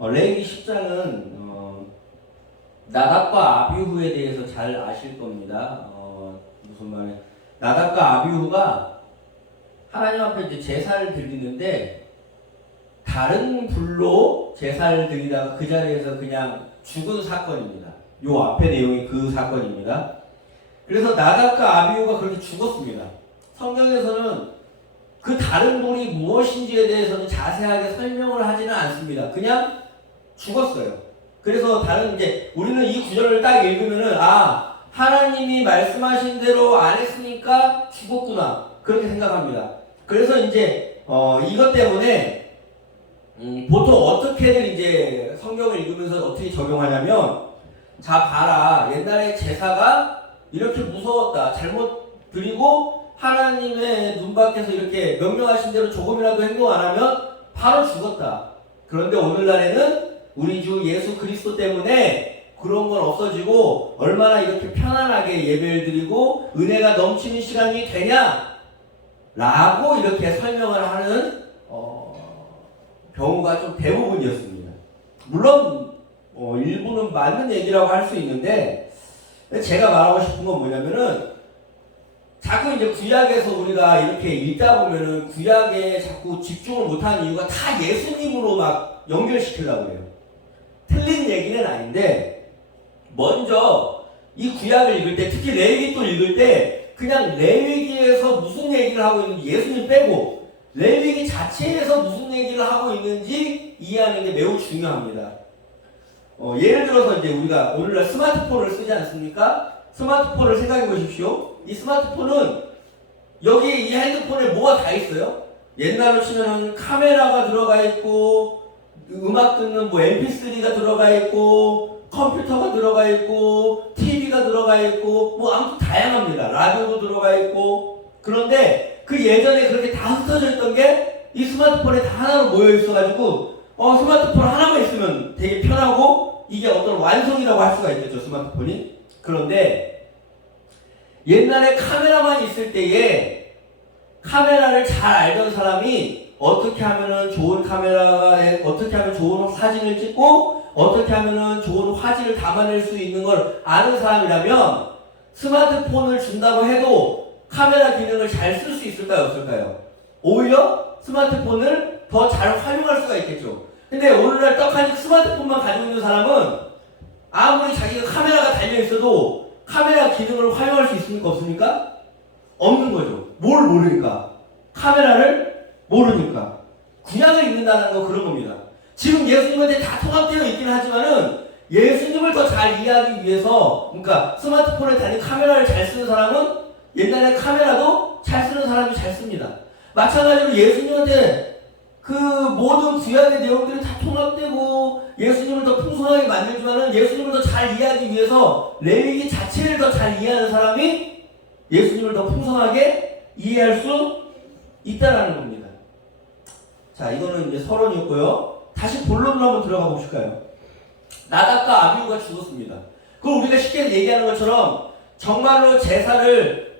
레위기 10장은 나답과 아비후에 대해서 잘 아실 겁니다. 무슨 말이에요? 나답과 아비후가 하나님 앞에 이제 제사를 드리는데 다른 불로 제사를 드리다가 그 자리에서 그냥 죽은 사건입니다. 요 앞에 내용이 그 사건입니다. 그래서 나답과 아비후가 그렇게 죽었습니다. 성경에서는 그 다른 불이 무엇인지에 대해서는 자세하게 설명을 하지는 않습니다. 그냥 죽었어요. 그래서 이제 우리는 이 구절을 딱 읽으면은 하나님이 말씀하신 대로 안 했으니까 죽었구나 그렇게 생각합니다. 그래서 이제 이것 때문에 보통 어떻게든 이제 성경을 읽으면서 어떻게 적용하냐면, 자 봐라, 옛날에 제사가 이렇게 무서웠다, 잘못 드리고 하나님의 눈밖에서 이렇게 명령하신 대로 조금이라도 행동 안 하면 바로 죽었다. 그런데 오늘날에는 우리 주 예수 그리스도 때문에 그런 건 없어지고 얼마나 이렇게 편안하게 예배를 드리고 은혜가 넘치는 시간이 되냐 라고 이렇게 설명을 하는 경우가 좀 대부분이었습니다. 물론 일부는 맞는 얘기라고 할 수 있는데, 제가 말하고 싶은 건 뭐냐면은, 자꾸 이제 구약에서 우리가 이렇게 읽다 보면은 구약에 자꾸 집중을 못하는 이유가 다 예수님으로 막 연결시키려고 해요. 틀린 얘기는 아닌데, 먼저 이 구약을 읽을 때, 특히 레위기 또 읽을 때 그냥 레위기에서 무슨 얘기를 하고 있는지 예수님 빼고 레위기 자체에서 무슨 얘기를 하고 있는지 이해하는 게 매우 중요합니다. 예를 들어서 이제 우리가 오늘날 스마트폰을 쓰지 않습니까? 스마트폰을 생각해 보십시오. 이 스마트폰은 여기 이 핸드폰에 뭐가 다 있어요? 옛날로 치면은 카메라가 들어가 있고, 음악 듣는 MP3가 들어가 있고, 컴퓨터가 들어가 있고, TV가 들어가 있고, 아무튼 다양합니다. 라디오도 들어가 있고. 그런데 그 예전에 그렇게 다 흩어져 있던 게 이 스마트폰에 다 하나로 모여 있어가지고 스마트폰 하나만 있으면 되게 편하고 이게 어떤 완성이라고 할 수가 있겠죠, 스마트폰이. 그런데 옛날에 카메라만 있을 때에 카메라를 잘 알던 사람이 어떻게 하면은 좋은 카메라에 어떻게 하면 좋은 사진을 찍고 어떻게 하면은 좋은 화질을 담아낼 수 있는 걸 아는 사람이라면 스마트폰을 준다고 해도 카메라 기능을 잘 쓸 수 있을까요, 없을까요? 오히려 스마트폰을 더 잘 활용할 수가 있겠죠. 근데 오늘날 떡하니 스마트폰만 가지고 있는 사람은 아무리 자기가 카메라가 달려 있어도 카메라 기능을 활용할 수 있습니까, 없습니까? 없는 거죠. 뭘 모르니까. 카메라를 모르니까. 구약을 읽는다는 건 그런 겁니다. 지금 예수님한테 다 통합되어 있긴 하지만은 예수님을 더 잘 이해하기 위해서, 그러니까 스마트폰에 달린 카메라를 잘 쓰는 사람은 옛날에 카메라도 잘 쓰는 사람이 잘 씁니다. 마찬가지로 예수님한테 그 모든 구약의 내용들이 다 통합되고 예수님을 더 풍성하게 만들지만은 예수님을 더 잘 이해하기 위해서 레위기 자체를 더 잘 이해하는 사람이 예수님을 더 풍성하게 이해할 수 있다라는 겁니다. 자, 이거는 이제 서론이었고요. 다시 본론으로 한번 들어가 보실까요? 나답과 아비후가 죽었습니다. 그걸 우리가 쉽게 얘기하는 것처럼 정말로 제사를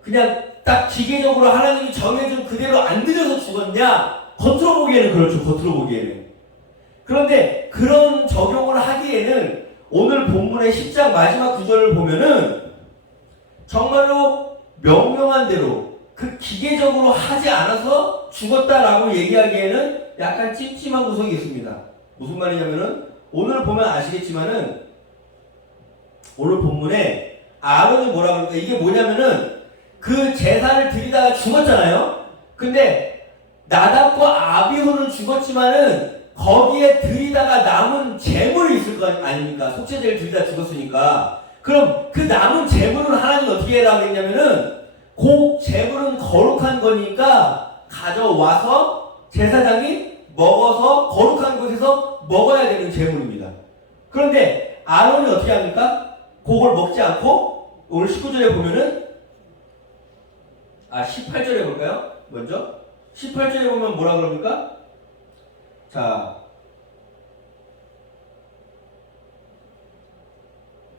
그냥 딱 기계적으로 하나님이 정해준 그대로 안 드려서 죽었냐? 겉으로 보기에는 그렇죠. 겉으로 보기에는. 그런데 그런 적용을 하기에는 오늘 본문의 10장 마지막 구절을 보면은 정말로 명령한 대로 그 기계적으로 하지 않아서 죽었다라고 얘기하기에는 약간 찜찜한 구석이 있습니다. 무슨 말이냐면은 오늘 보면 아시겠지만은 오늘 본문에 아론이 뭐라 그럴까? 이게 뭐냐면은 그 제사를 드리다가 죽었잖아요. 근데 나답과 아비후는 죽었지만은 거기에 드리다가 남은 재물이 있을 거 아닙니까? 속죄제를 드리다 죽었으니까. 그럼 그 남은 재물은 하나님 어떻게 해라 그랬냐면은 그 재물은 거룩한 거니까 가져와서 제사장이 먹어서 거룩한 곳에서 먹어야 되는 재물입니다. 그런데 아론이 어떻게 합니까? 그걸 먹지 않고 오늘 19절에 보면은 18절에 볼까요? 먼저 18절에 보면 뭐라 그럽니까? 자,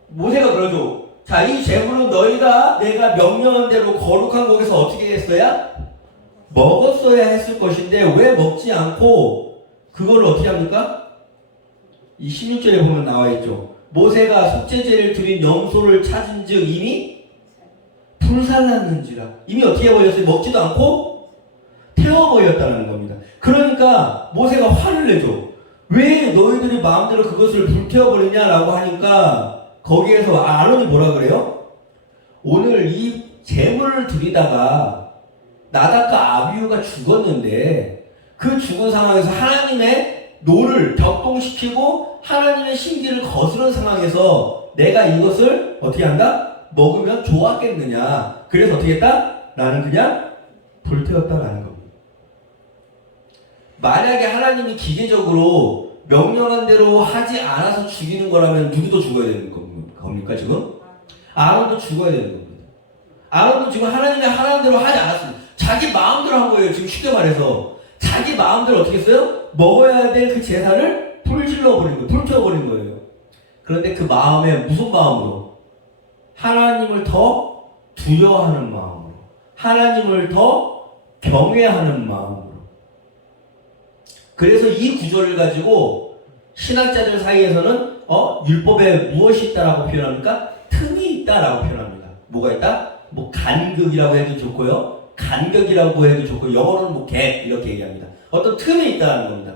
모세가 그러죠. 자, 이 재물은 너희가 내가 명령한 대로 거룩한 곳에서 어떻게 했어야? 먹었어야 했을 것인데 왜 먹지 않고 그걸 어떻게 합니까? 이 16절에 보면 나와 있죠. 모세가 속죄제를 드린 염소를 찾은 즉 이미 불살랐는지라. 이미 어떻게 해버렸어요? 먹지도 않고 태워버렸다는 겁니다. 그러니까 모세가 화를 내죠. 왜 너희들이 마음대로 그것을 불태워버리냐라고 하니까 거기에서 아론이 뭐라 그래요? 오늘 이 제물을 드리다가 나답과 아비후가 죽었는데 그 죽은 상황에서 하나님의 노를 격동시키고 하나님의 심기를 거스른 상황에서 내가 이것을 어떻게 한다? 먹으면 좋았겠느냐. 그래서 어떻게 했다? 나는 그냥 불태웠다라는 겁니다. 만약에 하나님이 기계적으로 명령한 대로 하지 않아서 죽이는 거라면 누구도 죽어야 되는 겁니까 지금? 아론도 죽어야 되는 겁니다. 아론도 지금 하나님이 하라는 대로 하지 않았습니다. 자기 마음대로 한 거예요. 지금 쉽게 말해서 자기 마음대로 어떻게 했어요? 먹어야 될 그 제사를 불질러버린 거예요. 불태워버린 거예요. 그런데 그 마음에 무슨 마음으로? 하나님을 더 두려워하는 마음으로, 하나님을 더 경외하는 마음으로. 그래서 이 구절을 가지고 신학자들 사이에서는 율법에 무엇이 있다라고 표현합니까? 틈이 있다라고 표현합니다. 뭐가 있다? 뭐 간극이라고 해도 좋고요, 간격이라고 해도 좋고, 영어로는 뭐 갭 이렇게 얘기합니다. 어떤 틈이 있다는 겁니다.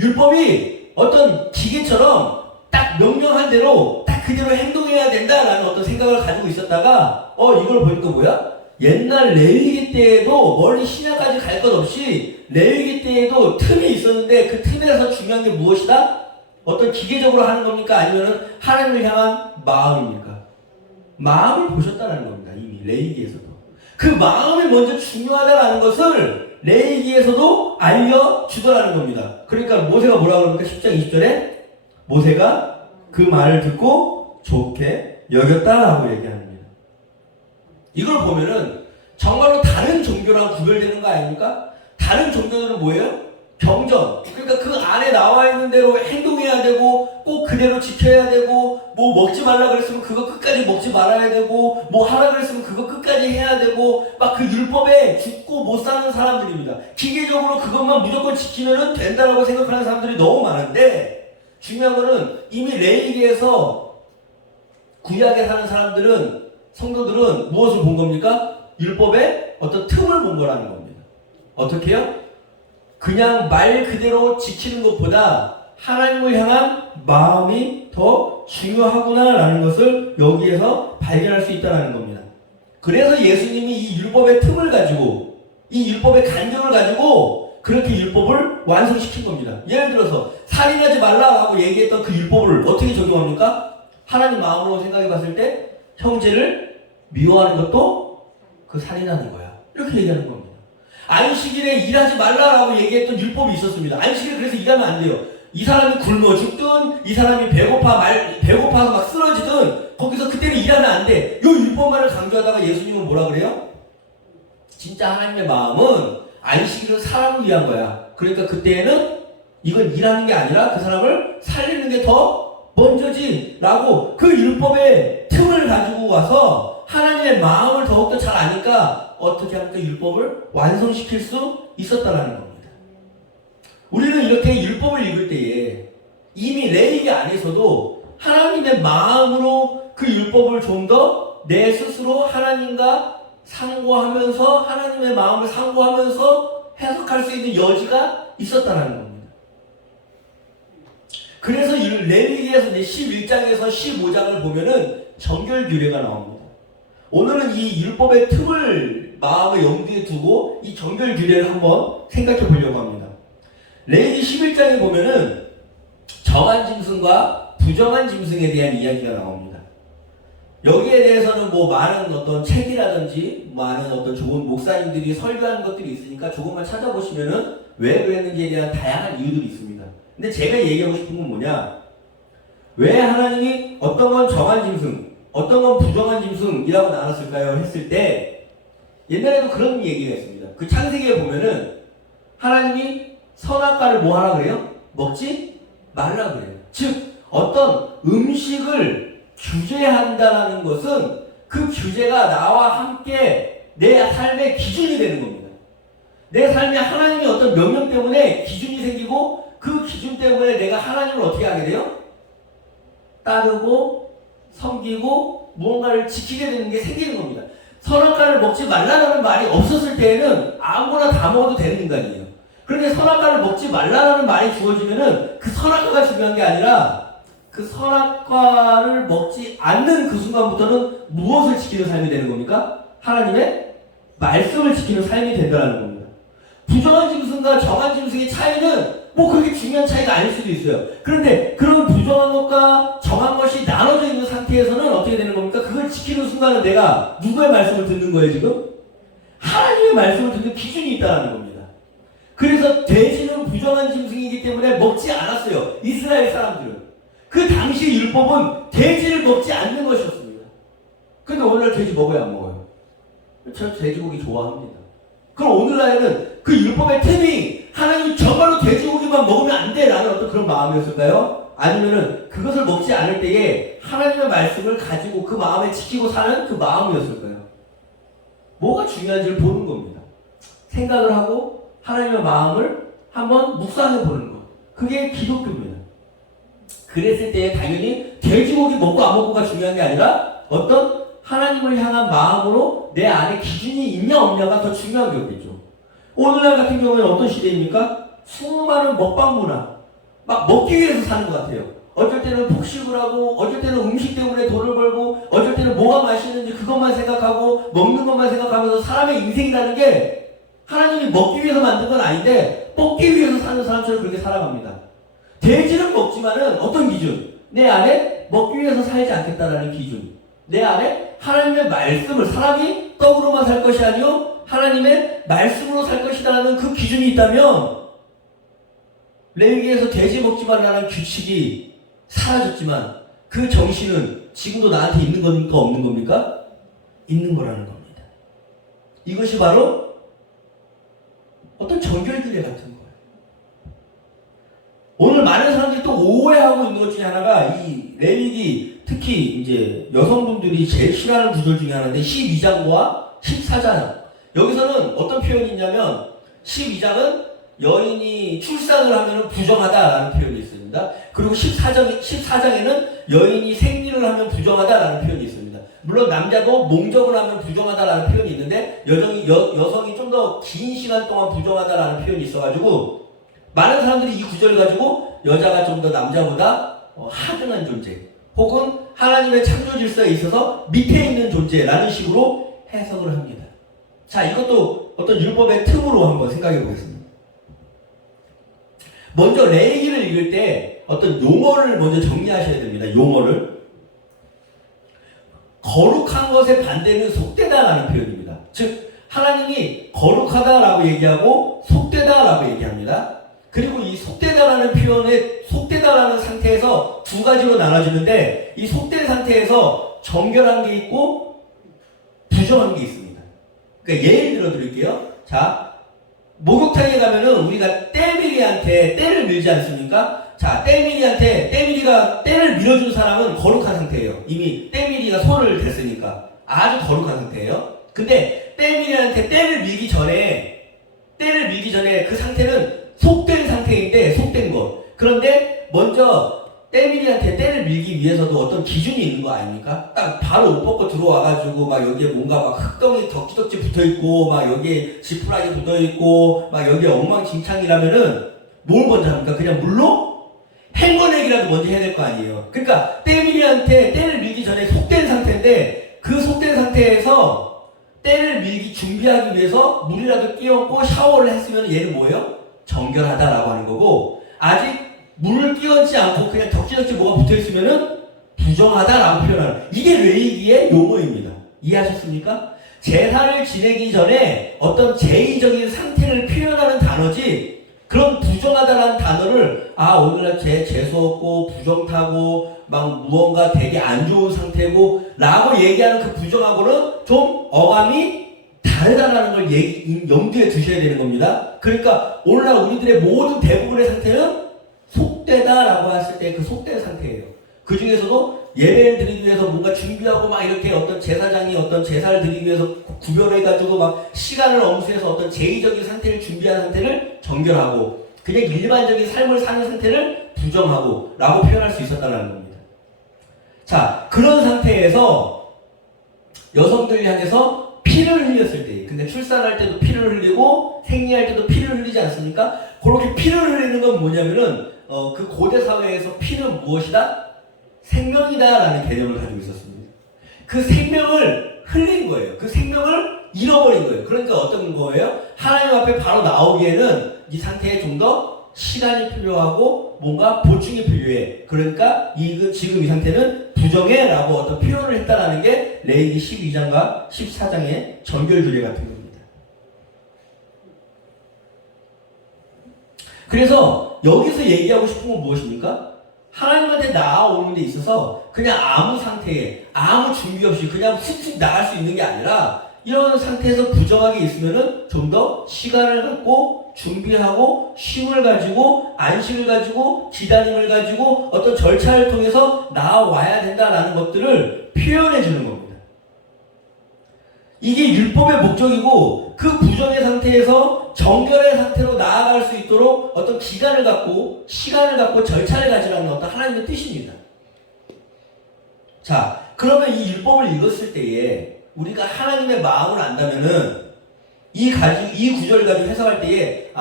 율법이 어떤 기계처럼 딱 명령한 대로 딱 그대로 행동해야 된다라는 어떤 생각을 가지고 있었다가 이걸 보니까 뭐야? 옛날 레위기 때에도 멀리 신약까지 갈 것 없이 레위기 때에도 틈이 있었는데 그 틈에서 중요한 게 무엇이다? 어떤 기계적으로 하는 겁니까? 아니면 하나님을 향한 마음입니까? 마음을 보셨다는 겁니다. 이미 레위기에서도. 그 마음이 먼저 중요하다는 것을 레위기에서도 알려주더라는 겁니다. 그러니까 모세가 뭐라고 그럽니까? 10장 20절에 모세가 그 말을 듣고 좋게 여겼다라고 얘기합니다. 이걸 보면은 정말로 다른 종교랑 구별되는 거 아닙니까? 다른 종교들은 뭐예요? 경전. 그러니까 그 안에 나와 있는 대로 행동해야 되고 꼭 그대로 지켜야 되고, 뭐 먹지 말라 그랬으면 그거 끝까지 먹지 말아야 되고, 뭐 하라 그랬으면 그거 끝까지 해야 되고, 막 그 율법에 죽고 못 사는 사람들입니다. 기계적으로 그것만 무조건 지키면은 된다라고 생각하는 사람들이 너무 많은데, 중요한 거는 이미 레위기에서 구약에 사는 사람들은, 성도들은 무엇을 본 겁니까? 율법의 어떤 틈을 본 거라는 겁니다. 어떻게 해요? 그냥 말 그대로 지키는 것보다 하나님을 향한 마음이 더 중요하구나라는 것을 여기에서 발견할 수 있다는 겁니다. 그래서 예수님이 이 율법의 틈을 가지고, 이 율법의 간격을 가지고 그렇게 율법을 완성시킨 겁니다. 예를 들어서 살인하지 말라라고 얘기했던 그 율법을 어떻게 적용합니까? 하나님 마음으로 생각해 봤을 때 형제를 미워하는 것도 그 살인하는 거야. 이렇게 얘기하는 겁니다. 안식일에 일하지 말라라고 얘기했던 율법이 있었습니다. 안식일에 그래서 일하면 안 돼요. 이 사람이 굶어 죽든, 이 사람이 배고파서 막 쓰러지든, 거기서 그때는 일하면 안 돼. 요 율법만을 강조하다가 예수님은 뭐라 그래요? 진짜 하나님의 마음은 안식일은 사람을 위한 거야. 그러니까 그때는 이건 일하는 게 아니라 그 사람을 살리는 게 더 먼저지 라고 그 율법의 틈을 가지고 와서 하나님의 마음을 더욱더 잘 아니까 어떻게 합니까? 율법을 완성시킬 수 있었다라는 겁니다. 우리는 이렇게 율법을 읽을 때에 이미 레위기 안에서도 하나님의 마음으로 그 율법을 좀 더 내 스스로 하나님과 상고하면서, 하나님의 마음을 상고하면서 해석할 수 있는 여지가 있었다라는 겁니다. 그래서 이 레위기에서 11장에서 15장을 보면은 정결 규례가 나옵니다. 오늘은 이 율법의 틈을 마음의 염두에 두고 이 정결 규례를 한번 생각해 보려고 합니다. 레위기 11장에 보면은 정한 짐승과 부정한 짐승에 대한 이야기가 나옵니다. 여기에 대해서는 뭐 많은 어떤 책이라든지 많은 어떤 좋은 목사님들이 설교하는 것들이 있으니까 조금만 찾아보시면은 왜 그랬는지에 대한 다양한 이유들이 있습니다. 근데 제가 얘기하고 싶은 건 뭐냐? 왜 하나님이 어떤 건 정한 짐승, 어떤 건 부정한 짐승이라고 나눴을까요? 했을 때 옛날에도 그런 얘기가 있습니다. 그 창세기에 보면은 하나님이 선악과를 뭐 하라 그래요? 먹지 말라 그래요. 즉 어떤 음식을 규제한다는 것은 그 규제가 나와 함께 내 삶의 기준이 되는 겁니다. 내 삶에 하나님의 어떤 명령 때문에 기준이 생기고 그 기준 때문에 내가 하나님을 어떻게 하게 돼요? 따르고 섬기고 무언가를 지키게 되는 게 생기는 겁니다. 선악과를 먹지 말라는 말이 없었을 때에는 아무거나 다 먹어도 되는 인간이에요. 그런데 선악과를 먹지 말라는 말이 주어지면은 그 선악과가 중요한 게 아니라 그 선악과를 먹지 않는 그 순간부터는 무엇을 지키는 삶이 되는 겁니까? 하나님의 말씀을 지키는 삶이 된다는 겁니다. 부정한 짐승과 정한 짐승의 차이는 뭐 그렇게 중요한 차이가 아닐 수도 있어요. 그런데 그런 부정한 것과 정한 것이 나눠져 있는 상태에서는 어떻게 되는 겁니까? 그걸 지키는 순간은 내가 누구의 말씀을 듣는 거예요, 지금? 하나님의 말씀을 듣는 기준이 있다는 겁니다. 그래서 돼지는 부정한 짐승이기 때문에 먹지 않았어요. 이스라엘 사람들은. 그 당시 율법은 돼지를 먹지 않는 것이었습니다. 근데 오늘날 돼지 먹어요, 안 먹어요? 저 돼지고기 좋아합니다. 그럼 오늘날에는 그 율법의 틈이 하나님이 정말로 돼지고기만 먹으면 안 돼 라는 어떤 그런 마음이었을까요? 아니면은 그것을 먹지 않을 때에 하나님의 말씀을 가지고 그 마음에 지키고 사는 그 마음이었을까요? 뭐가 중요한지를 보는 겁니다. 생각을 하고 하나님의 마음을 한번 묵상해 보는 것. 그게 기독교입니다. 그랬을 때 당연히 돼지고기 먹고 안 먹고가 중요한 게 아니라 어떤 하나님을 향한 마음으로 내 안에 기준이 있냐 없냐가 더 중요한 거겠죠. 오늘날 같은 경우에는 어떤 시대입니까? 수많은 먹방 문화, 막 먹기 위해서 사는 것 같아요. 어쩔 때는 폭식을 하고, 어쩔 때는 음식 때문에 돈을 벌고, 어쩔 때는 뭐가 맛있는지 그것만 생각하고, 먹는 것만 생각하면서 사람의 인생이라는 게 하나님이 먹기 위해서 만든 건 아닌데 먹기 위해서 사는 사람처럼 그렇게 살아갑니다. 돼지는 먹지만은 어떤 기준? 내 안에 먹기 위해서 살지 않겠다라는 기준. 내 안에 하나님의 말씀을, 사람이 떡으로만 살 것이 아니요 하나님의 말씀으로 살 것이라는 그 기준이 있다면 레위기에서 돼지 먹지 말라는 규칙이 사라졌지만 그 정신은 지금도 나한테 있는 겁니까? 없는 겁니까? 있는 거라는 겁니다. 이것이 바로 어떤 정결규례 같은 거예요. 오늘 많은 사람들이 또 오해하고 있는 것 중에 하나가 이 레위기, 특히 이제 여성분들이 제일 싫어하는 구절 중에 하나인데 12장과 14장. 여기서는 어떤 표현이 있냐면 12장은 여인이 출산을 하면 부정하다라는 표현이 있습니다. 그리고 14장에는 여인이 생리를 하면 부정하다라는 표현이 있습니다. 물론 남자도 몽정을 하면 부정하다라는 표현이 있는데 여성이 좀 더 긴 시간 동안 부정하다라는 표현이 있어가지고 많은 사람들이 이 구절을 가지고 여자가 좀 더 남자보다 하등한 존재 혹은 하나님의 창조 질서에 있어서 밑에 있는 존재라는 식으로 해석을 합니다. 자, 이것도 어떤 율법의 틈으로 한번 생각해 보겠습니다. 먼저 레위기를 읽을 때 어떤 용어를 먼저 정리하셔야 됩니다. 용어를. 거룩한 것의 반대는 속되다라는 표현입니다. 즉 하나님이 거룩하다라고 얘기하고 속되다라고 얘기합니다. 그리고 이 속되다라는 표현에 속되다라는 상태에서 두 가지로 나눠지는데 이 속된 상태에서 정결한 게 있고 부정한 게 있습니다. 그러니까 예를 들어 드릴게요. 자, 목욕탕에 가면은 우리가 때밀이한테 때를 밀지 않습니까? 자, 때밀이가 때를 밀어준 사람은 거룩한 상태예요. 이미 때밀이가 손을 댔으니까 아주 거룩한 상태예요. 근데 때밀이한테 때를 밀기 전에 그 상태는 속된 상태인데 속된 것. 그런데 먼저 때밀이한테 때를 밀기 위해서도 어떤 기준이 있는 거 아닙니까? 딱 바로 옷 벗고 들어와가지고 막 여기에 뭔가 막 흙덩이 덕지덕지 붙어있고 막 여기에 지푸라기 붙어있고 막 여기에 엉망진창이라면은 뭘 먼저 합니까? 그냥 물로 헹궈내기라도 먼저 해야 될 거 아니에요. 그러니까 때밀이한테 때를 밀기 전에 속된 상태인데 그 속된 상태에서 때를 밀기 준비하기 위해서 물이라도 끼얹고 샤워를 했으면 얘는 뭐예요? 정결하다라고 하는 거고 아직 물을 끼얹지 않고 그냥 덕지덕지 뭐가 붙어있으면은 부정하다라고 표현하는 이게 레위기의 용어입니다. 이해하셨습니까? 제사를 지내기 전에 어떤 제의적인 상태를 표현하는 단어지 그런 부정하다라는 단어를 오늘날 재수없고 부정타고 막 무언가 되게 안 좋은 상태고 라고 얘기하는 그 부정하고는 좀 어감이 다르다라는 걸 염두에 두셔야 되는 겁니다. 그러니까 오늘날 우리들의 모든 대부분의 상태는 속되다라고 했을 때 그 속된 상태예요. 그 중에서도 예배를 드리기 위해서 뭔가 준비하고 막 이렇게 어떤 제사장이 어떤 제사를 드리기 위해서 구별해가지고 막 시간을 엄수해서 어떤 제의적인 상태를 준비한 상태를 정결하고 그냥 일반적인 삶을 사는 상태를 부정하고 라고 표현할 수 있었다는 겁니다. 자, 그런 상태에서 여성들을 향해서 피를 흘렸을 때, 근데 출산할 때도 피를 흘리고 생리할 때도 피를 흘리지 않습니까? 그렇게 피를 흘리는 건 뭐냐면은 그 고대 사회에서 피는 무엇이다? 생명이다라는 개념을 가지고 있었습니다. 그 생명을 흘린 거예요. 그 생명을 잃어버린 거예요. 그러니까 어떤 거예요? 하나님 앞에 바로 나오기에는 이 상태에 좀 더 시간이 필요하고 뭔가 보충이 필요해. 그러니까 지금 이 상태는 부정해라고 어떤 표현을 했다라는 게 레위기 12장과 14장의 정결주례 같은 겁니다. 그래서 여기서 얘기하고 싶은 건 무엇입니까? 하나님한테 나아오는 데 있어서 그냥 아무 상태에 아무 준비 없이 그냥 슥슥 나갈 수 있는 게 아니라 이런 상태에서 부정하게 있으면은 좀 더 시간을 갖고 준비하고 쉼을 가지고 안식을 가지고 기다림을 가지고 어떤 절차를 통해서 나아와야 된다라는 것들을 표현해 주는 겁니다. 이게 율법의 목적이고 그 부정의 상태에서 정결의 상태로 나아갈 수 있도록 어떤 기간을 갖고 시간을 갖고 절차를 가지라는 어떤 하나님의 뜻입니다. 자, 그러면 이 율법을 읽었을 때에 우리가 하나님의 마음을 안다면은 이 구절을 가지고 해석할 때에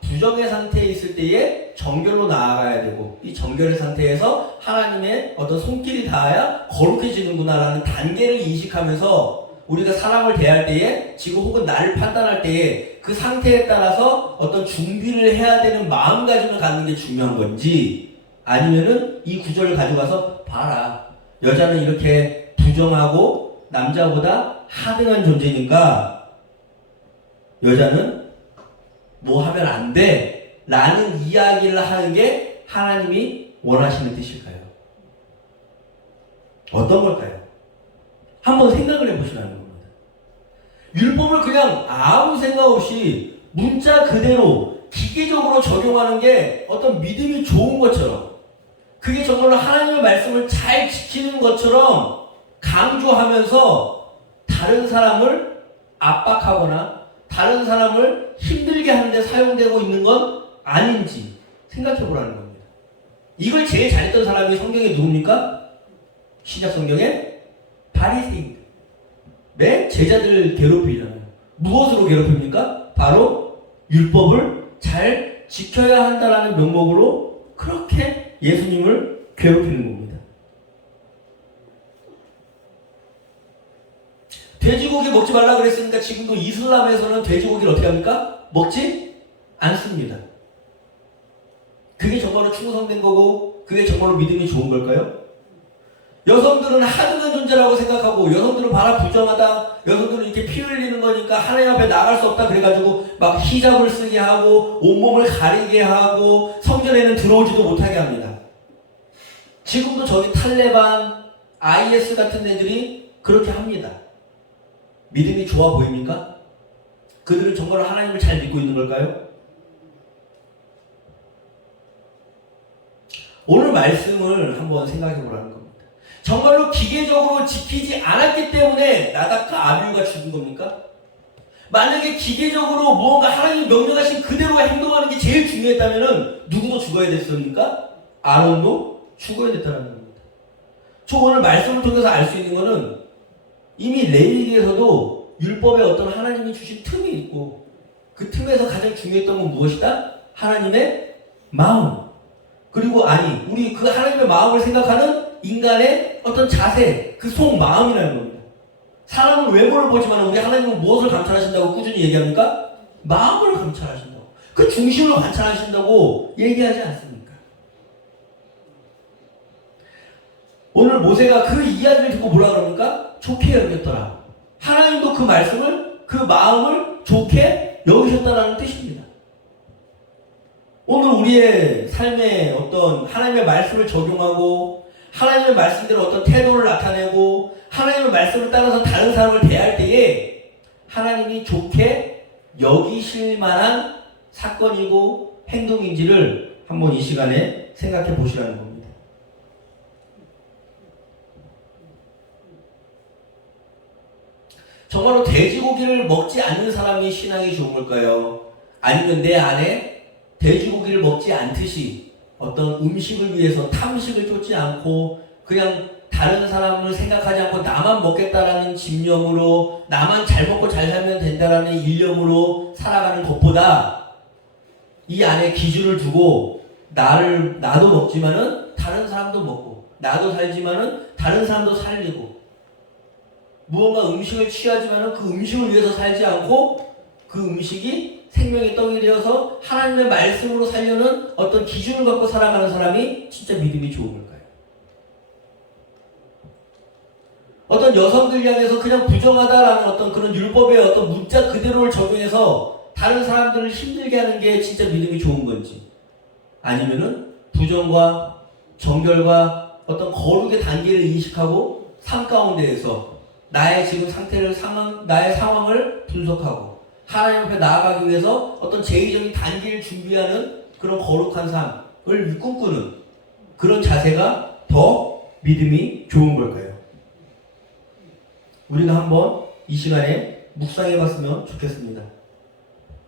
부정의 상태에 있을 때에 정결로 나아가야 되고 이 정결의 상태에서 하나님의 어떤 손길이 닿아야 거룩해지는구나라는 단계를 인식하면서 우리가 사람을 대할 때에 지금 혹은 나를 판단할 때에 그 상태에 따라서 어떤 준비를 해야 되는 마음가짐을 갖는 게 중요한 건지 아니면은 이 구절을 가져가서 봐라. 여자는 이렇게 부정하고 남자보다 하등한 존재니까 여자는 뭐 하면 안 돼 라는 이야기를 하는 게 하나님이 원하시는 뜻일까요? 어떤 걸까요? 한번 생각을 해보시라는 겁니다. 율법을 그냥 아무 생각 없이 문자 그대로 기계적으로 적용하는 게 어떤 믿음이 좋은 것처럼 그게 정말로 하나님의 말씀을 잘 지키는 것처럼 강조하면서 다른 사람을 압박하거나 다른 사람을 힘들게 하는데 사용되고 있는 건 아닌지 생각해 보라는 겁니다. 이걸 제일 잘했던 사람이 성경에 누굽니까? 신약 성경에 바리새인. 네? 제자들을 괴롭히잖아요. 무엇으로 괴롭힙니까? 바로 율법을 잘 지켜야 한다라는 명목으로 그렇게 예수님을 괴롭히는 겁니다. 돼지고기 먹지 말라 그랬으니까 지금도 이슬람에서는 돼지고기를 어떻게 합니까? 먹지 않습니다. 그게 정말로 충성된 거고 그게 정말로 믿음이 좋은 걸까요? 여성들은 하등한 존재라고 생각하고 여성들은 바라 부정하다 여성들은 이렇게 피 흘리는 거니까 하나님 앞에 나갈 수 없다 그래가지고 막 히잡을 쓰게 하고 온몸을 가리게 하고 성전에는 들어오지도 못하게 합니다. 지금도 저기 탈레반, IS 같은 애들이 그렇게 합니다. 믿음이 좋아 보입니까? 그들은 정말로 하나님을 잘 믿고 있는 걸까요? 오늘 말씀을 한번 생각해 보라는 겁니다. 정말로 기계적으로 지키지 않았기 때문에 나답과 아비후가 죽은 겁니까? 만약에 기계적으로 무언가 하나님이 명령하신 그대로 행동하는 게 제일 중요했다면 누구도 죽어야 됐습니까? 아론도 죽어야 됐다는 겁니다. 저 오늘 말씀을 통해서 알 수 있는 거는 이미 레위기에서도 율법에 어떤 하나님이 주신 틈이 있고 그 틈에서 가장 중요했던 건 무엇이다? 하나님의 마음. 그리고 우리 그 하나님의 마음을 생각하는 인간의 어떤 자세, 그 속마음이라는 겁니다. 사람은 외모를 보지만 우리 하나님은 무엇을 감찰하신다고 꾸준히 얘기합니까? 마음을 감찰하신다고. 그 중심을 관찰하신다고 얘기하지 않습니까? 오늘 모세가 그 이야기를 듣고 뭐라 그럽니까? 좋게 여겼더라. 하나님도 그 말씀을, 그 마음을 좋게 여기셨다라는 뜻입니다. 오늘 우리의 삶에 어떤 하나님의 말씀을 적용하고 하나님의 말씀대로 어떤 태도를 나타내고 하나님의 말씀을 따라서 다른 사람을 대할 때에 하나님이 좋게 여기실 만한 사건이고 행동인지를 한번 이 시간에 생각해 보시라는 겁니다. 정말로 돼지고기를 먹지 않는 사람이 신앙이 좋은 걸까요? 아니면 내 안에 돼지고기를 먹지 않듯이 어떤 음식을 위해서 탐식을 쫓지 않고 그냥 다른 사람을 생각하지 않고 나만 먹겠다라는 집념으로 나만 잘 먹고 잘 살면 된다라는 일념으로 살아가는 것보다 이 안에 기준을 두고 나도 먹지만은 다른 사람도 먹고 나도 살지만은 다른 사람도 살리고 무언가 음식을 취하지만은 그 음식을 위해서 살지 않고 그 음식이 생명의 떡이 되어서 하나님의 말씀으로 살려는 어떤 기준을 갖고 살아가는 사람이 진짜 믿음이 좋은 걸까요? 어떤 여성들 향해서 그냥 부정하다라는 어떤 그런 율법의 어떤 문자 그대로를 적용해서 다른 사람들을 힘들게 하는 게 진짜 믿음이 좋은 건지 아니면은 부정과 정결과 어떤 거룩의 단계를 인식하고 삶 가운데에서 나의 지금 나의 상황을 분석하고 하나님 앞에 나아가기 위해서 어떤 제의적인 단계를 준비하는 그런 거룩한 삶을 꿈꾸는 그런 자세가 더 믿음이 좋은 걸까요? 우리가 한번 이 시간에 묵상해 봤으면 좋겠습니다.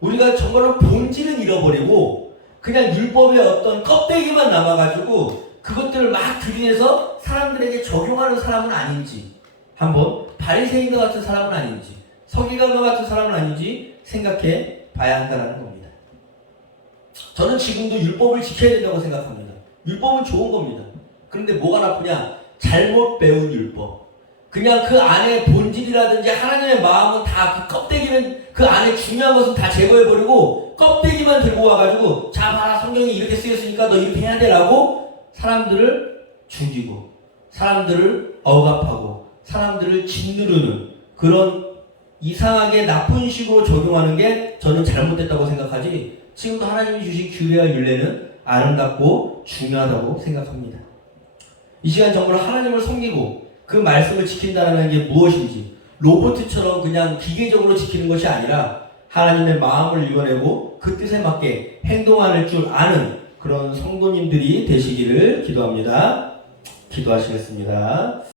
우리가 정말로 본질은 잃어버리고 그냥 율법의 어떤 껍데기만 남아가지고 그것들을 막 들이대서 사람들에게 적용하는 사람은 아닌지 한번 바리새인과 같은 사람은 아닌지 서기관과 같은 사람은 아닌지 생각해 봐야 한다는 겁니다. 저는 지금도 율법을 지켜야 된다고 생각합니다. 율법은 좋은 겁니다. 그런데 뭐가 나쁘냐? 잘못 배운 율법. 그냥 그 안에 본질이라든지 하나님의 마음은 다 그 껍데기는 그 안에 중요한 것은 다 제거해버리고 껍데기만 들고 와가지고 자 봐라 성경이 이렇게 쓰였으니까 너 이렇게 해야 되라고 사람들을 죽이고 사람들을 억압하고 사람들을 짓누르는 그런 이상하게 나쁜 식으로 적용하는 게 저는 잘못됐다고 생각하지 지금도 하나님이 주신 규례와 율례는 아름답고 중요하다고 생각합니다. 이 시간 정말 하나님을 섬기고 그 말씀을 지킨다는 게 무엇인지 로봇처럼 그냥 기계적으로 지키는 것이 아니라 하나님의 마음을 읽어내고 그 뜻에 맞게 행동할 줄 아는 그런 성도님들이 되시기를 기도합니다. 기도하시겠습니다.